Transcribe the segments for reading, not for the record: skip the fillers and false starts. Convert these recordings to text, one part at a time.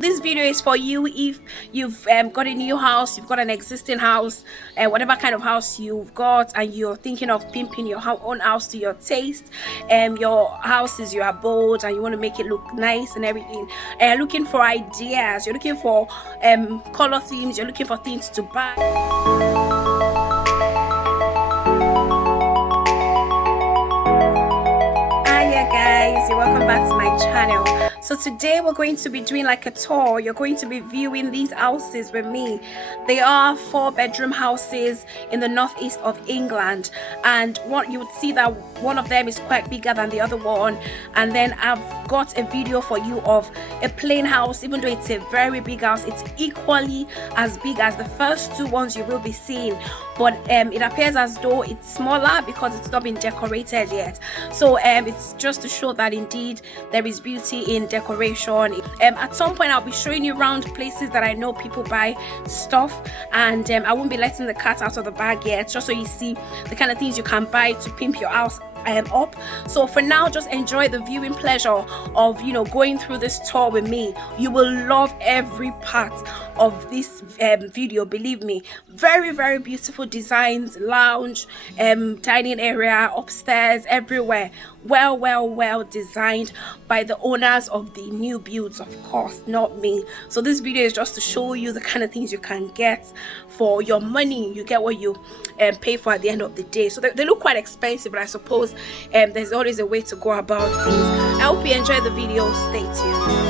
This video is for you if you've got a new house, you've got an existing house, whatever kind of house you've got, and you're thinking of pimping your own house to your taste. Your house is your abode and you want to make it look nice and everything. You're looking for ideas, you're looking for color themes, you're looking for things to buy. Guys, you're welcome back to my channel. So today we're going to be doing like a tour. You're going to be viewing these houses with me. They are 4-bedroom houses in the northeast of England, and what you would see that one of them is quite bigger than the other one. And then I've got a video for you of a plain house. Even though it's a very big house, it's equally as big as the first two ones you will be seeing, but it appears as though it's smaller because it's not been decorated yet. So it's just to show that indeed there is beauty in decoration. At some point I'll be showing you around places that I know people buy stuff, and I won't be letting the cat out of the bag yet, just so you see the kind of things you can buy to pimp your house up. So for now, just enjoy the viewing pleasure of going through this tour with me. You will love every part of this video, believe me. Very, very beautiful designs, lounge, dining area, upstairs, everywhere. Well designed by the owners of the new builds, of course, not me. So this video is just to show you the kind of things you can get for your money. You get what you pay for at the end of the day. So they look quite expensive, but I suppose there's always a way to go about things. I hope you enjoy the video. Stay tuned.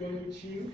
Don't you?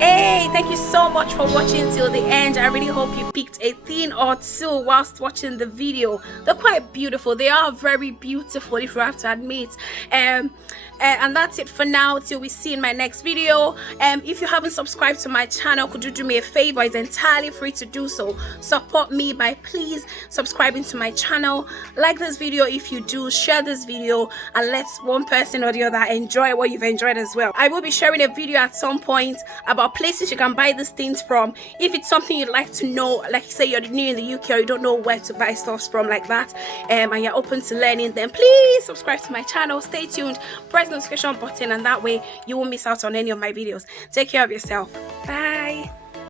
Hey, thank you so much for watching till the end. I really hope you picked a thing or two whilst watching the video. They're quite beautiful. They are very beautiful, if you have to admit. And that's it for now till we see in my next video. If you haven't subscribed to my channel, could you do me a favor? It's entirely free to do so. Support me by please subscribing to my channel. Like this video if you do, share this video, and let one person or the other enjoy what you've enjoyed as well. I will be sharing a video at some point about places you can buy these things from. If it's something you'd like to know, like say you're new in the UK or you don't know where to buy stuff from like that, and you're open to learning, then please subscribe to my channel. Stay tuned, press the notification button, and that way you won't miss out on any of my videos. Take care of yourself. Bye.